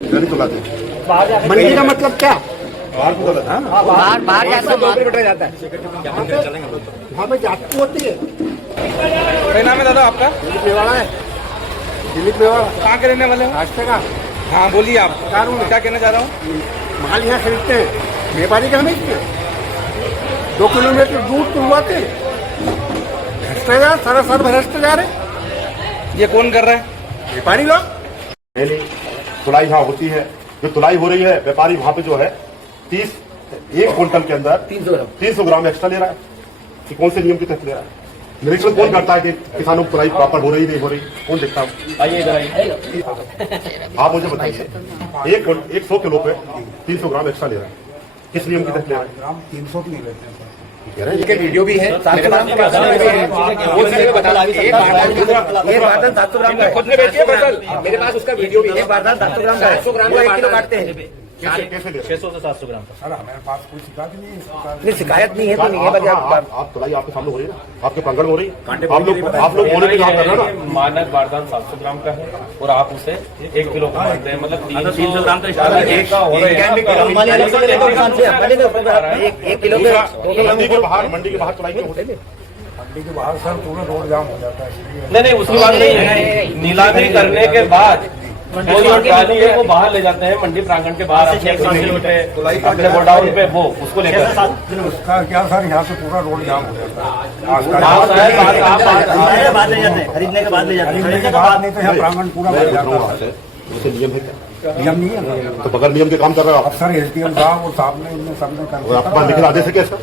मंडी का मतलब क्या? बाहर बाहर जाता बाहर बैठा जाता है, वहाँ पे जाती होती है। क्या नाम है दादा आपका? दिलीप मेवाड़ा है। दिलीप मेवाड़ा कहाँ के रहने वाले हो? रास्ते का हाँ बोलिए आप। कानून है। क्या कहना चाह रहा हूँ? माल यहाँ खरीदते हैं, व्यापारी का बेचते हैं। 2 किलोमीटर दूर तुलवाते हैं। भ्रष्टाचार, सरासर भ्रष्टाचार है। ये कौन कर रहा है? व्यापारी लोग। पहले तुलाई यहाँ होती है, जो तुलाई हो रही है व्यापारी वहाँ पे जो है 1 क्विंटल के अंदर 300 ग्राम एक्स्ट्रा ले रहा है। कि कौन से नियम के तहत ले रहा है? निरीक्षण कौन करता है कि किसानों की तुलाई प्रॉपर हो रही नहीं हो रही? कौन देखता है? आइए इधर आइए, आप मुझे बताइए, 100 किलो पे 300 ग्राम एक्स्ट्रा ले रहा है, किस नियम के तहत ले रहा है? 300 की नहीं लेते हैं। इसके वीडियो भी है, 700 ग्राम का ये बारदान 700 ग्राम का खुद ने बेची है फसल? मेरे पास उसका वीडियो भी है। बारदान 700 ग्राम का 100 ग्राम का 1 किलो काटते हैं। कैसे ले रहे हैं? 600 से 700 ग्राम का। सर हमारे पास कोई शिकायत नहीं है। नहीं शिकायत नहीं है तो नहीं है, बस आप तुलाई आपके सामने हो रही है ना, आपके प्रांगण में हो रही है। आप लोग बोले कि आप कर रहे हो ना। मानक बारदान 700 ग्राम का है और आप उसे 1 किलो का मानते हैं, मतलब 300 ग्राम का इशारा एक का हो रहा है। 1 किलो मंडी के बाहर तुलाई क्यों होती है? मंडी के बाहर सर पूरा रोड जाम हो जाता है। नहीं उसकी बात नहीं है। नीलामी करने के बाद वो जो ट्राली है वो बाहर ले जाते हैं, मंडी प्रांगण के बाहर अपने गोडाउन पे, वो उसको लेकर उसका क्या सर, यहाँ से पूरा रोड जाम हो जाता है। बाद ले जाते हैं, खरीदने के बाद ले जाते हैं। खरीदने के बाद नहीं तो यहाँ प्रांगण पूरा भर जाता है। उसे नियम है क्या? नियम नहीं है तो बगैर नियम के काम कर रहे हो आप? अब सर एसडीएम साहब और साहब ने इनने सबने और आपके पास लिखित आदेश है क्या इसका?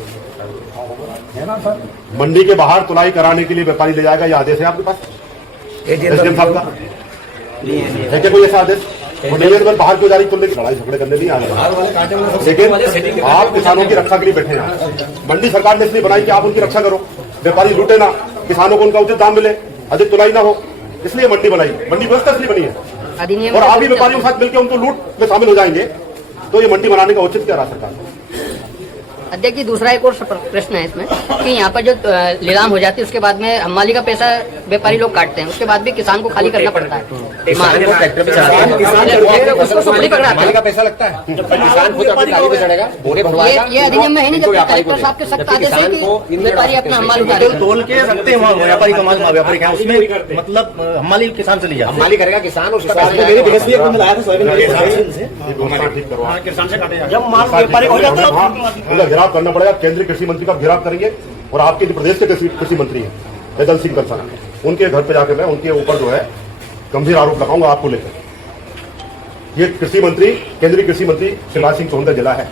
है ना सर? मंडी के बाहर तुलाई कराने के लिए व्यापारी ले जाएगा, यह आदेश है आपके पास एसडीएम साहब का? है क्या कोई ऐसा आदेश? और नहीं है तो बाहर क्यों जा रही? तुमने लड़ाई झगड़े करने नहीं आ रहे, लेकिन आप किसानों की रक्षा के लिए बैठे हैं। मंडी सरकार ने इसलिए बनाई कि आप उनकी रक्षा करो, व्यापारी लूटे ना, किसानों को उनका उचित दाम मिले, अधिक तुलाई ना हो, इसलिए मंडी बनाई। मंडी व्यवस्था इसलिए बनी है। और आप भी व्यापारियों के साथ मिलकर उनको लूट में शामिल हो जाएंगे, तो ये मंडी बनाने का औचित्य क्या रहा सरकार को? अध्यक्ष जी, दूसरा एक और प्रश्न है इसमें कि यहाँ पर जो नीलाम हो जाती है उसके बाद में हमाली का पैसा व्यापारी लोग काटते हैं, उसके बाद भी किसान को खाली करना पड़ता है। का पैसा लगता है, किसान खुद अपनी गाड़ी पे चढ़ेगा, बोरे भरवाएगा। ये अधिनियम में है नहीं, जब कलेक्टर साहब के सख्त आदेश है कि व्यापारी अपना हमाल उतारेगा। तोल के रखते हैं व्यापारी का माल, व्यापारी का उसमें मतलब हमाली किसान से लिया, हमाली करेगा किसान। उसका जब माल व्यापारी हो जाता है घेराव करना पड़ेगा। केंद्रीय कृषि मंत्री का घेराव करेंगे और आपके जो प्रदेश के कृषि मंत्री हैं जयदल सिंह कंसाना, उनके घर पे जाकर मैं उनके ऊपर जो है गंभीर आरोप लगाऊंगा आपको लेकर। ये कृषि मंत्री, केंद्रीय कृषि मंत्री शिवराज सिंह चौहान का जिला है।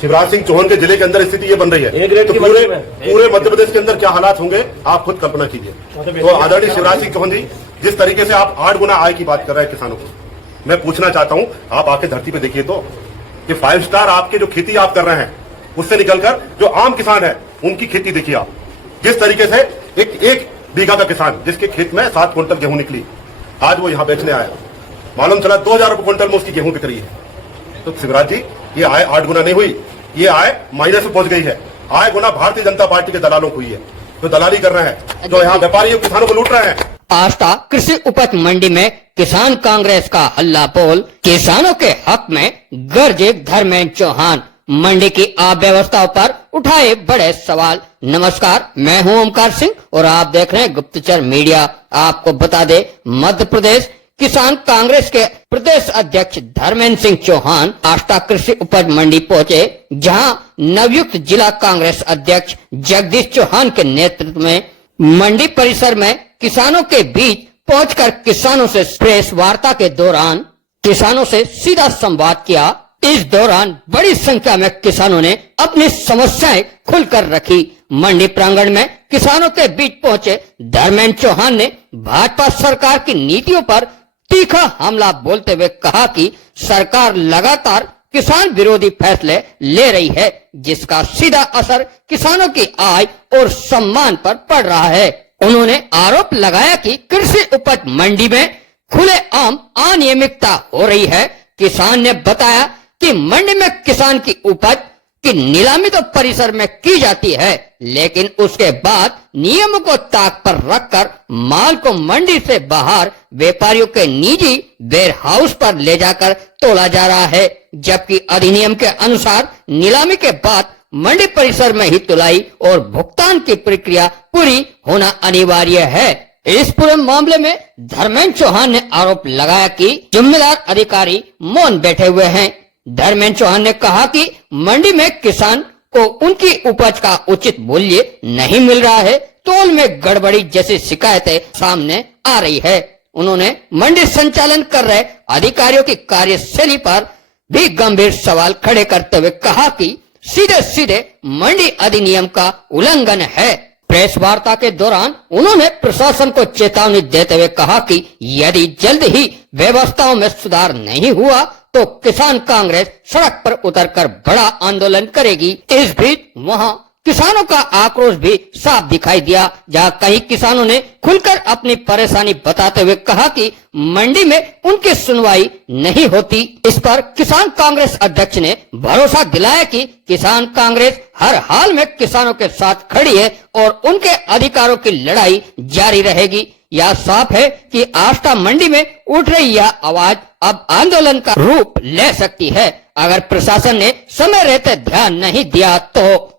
शिवराज सिंह चौहान के जिले के अंदर स्थिति ये बन रही है, तो पूरे मध्य प्रदेश के अंदर क्या हालात होंगे आप खुद कल्पना कीजिए। तो आदरणीय शिवराज सिंह चौहान जी, जिस तरीके से आप 8 गुना आय की बात कर रहे हैं किसानों को, मैं पूछना चाहता हूं, आप आके धरती पे देखिए तो कि 5 स्टार आपके जो खेती आप कर रहे हैं उससे निकलकर जो आम किसान है उनकी खेती देखिए आप। जिस तरीके से एक बीघा का किसान जिसके खेत में 7 क्विंटल गेहूं निकली, आज वो यहां बेचने आया, मालूम चला 2000 रुपए क्विंटल में उसकी गेहूं बिक रही है। तो शिवराज जी, ये आय 8 गुना नहीं हुई, ये आय माइनस में पहुंच गई है। आय गुना भारतीय जनता पार्टी के दलालों को हुई है, जो दलाली कर रहे हैं, जो यहाँ व्यापारी किसानों को लूट रहे हैं। आस्था कृषि उपज मंडी में किसान कांग्रेस का हल्ला बोल, किसानों के हक में गरजे धर्मेंद्र चौहान, मंडी की अव्यवस्थाओं पर उठाए बड़े सवाल। नमस्कार, मैं हूं ओमकार सिंह और आप देख रहे हैं गुप्तचर मीडिया। आपको बता दे, मध्य प्रदेश किसान कांग्रेस के प्रदेश अध्यक्ष धर्मेंद्र सिंह चौहान आस्था कृषि उपज मंडी पहुंचे, जहां नवयुक्त जिला कांग्रेस अध्यक्ष जगदीश चौहान के नेतृत्व में मंडी परिसर में किसानों के बीच पहुंचकर किसानों से प्रेस वार्ता के दौरान किसानों से सीधा संवाद किया। इस दौरान बड़ी संख्या में किसानों ने अपनी समस्याएं खुलकर रखी। मंडी प्रांगण में किसानों के बीच पहुंचे धर्मेंद्र चौहान ने भाजपा सरकार की नीतियों पर तीखा हमला बोलते हुए कहा कि सरकार लगातार किसान विरोधी फैसले ले रही है, जिसका सीधा असर किसानों की आय और सम्मान पर पड़ रहा है। उन्होंने आरोप लगाया कि कृषि उपज मंडी में खुलेआम अनियमितता हो रही है। किसान ने बताया कि मंडी में किसान की उपज कि नीलामी तो परिसर में की जाती है, लेकिन उसके बाद नियमों को ताक पर रखकर माल को मंडी से बाहर व्यापारियों के निजी वेयर हाउस पर ले जाकर तोला जा रहा है, जबकि अधिनियम के अनुसार नीलामी के बाद मंडी परिसर में ही तुलाई और भुगतान की प्रक्रिया पूरी होना अनिवार्य है। इस पूरे मामले में धर्मेंद्र चौहान ने आरोप लगाया कि जिम्मेदार अधिकारी मौन बैठे हुए हैं। धर्मेंद्र चौहान ने कहा कि मंडी में किसान को उनकी उपज का उचित मूल्य नहीं मिल रहा है, तोल में गड़बड़ी जैसी शिकायतें सामने आ रही है। उन्होंने मंडी संचालन कर रहे अधिकारियों की कार्यशैली पर भी गंभीर सवाल खड़े करते हुए कहा कि सीधे सीधे मंडी अधिनियम का उल्लंघन है। प्रेस वार्ता के दौरान उन्होंने प्रशासन को चेतावनी देते हुए कहा कि यदि जल्द ही व्यवस्थाओं में सुधार नहीं हुआ तो किसान कांग्रेस सड़क पर उतरकर बड़ा आंदोलन करेगी। इस बीच वहां किसानों का आक्रोश भी साफ दिखाई दिया, जहां कई किसानों ने खुलकर अपनी परेशानी बताते हुए कहा कि मंडी में उनकी सुनवाई नहीं होती। इस पर किसान कांग्रेस अध्यक्ष ने भरोसा दिलाया कि किसान कांग्रेस हर हाल में किसानों के साथ खड़ी है और उनके अधिकारों की लड़ाई जारी रहेगी। यह साफ है कि आष्टा मंडी में उठ रही यह आवाज अब आंदोलन का रूप ले सकती है, अगर प्रशासन ने समय रहते ध्यान नहीं दिया तो।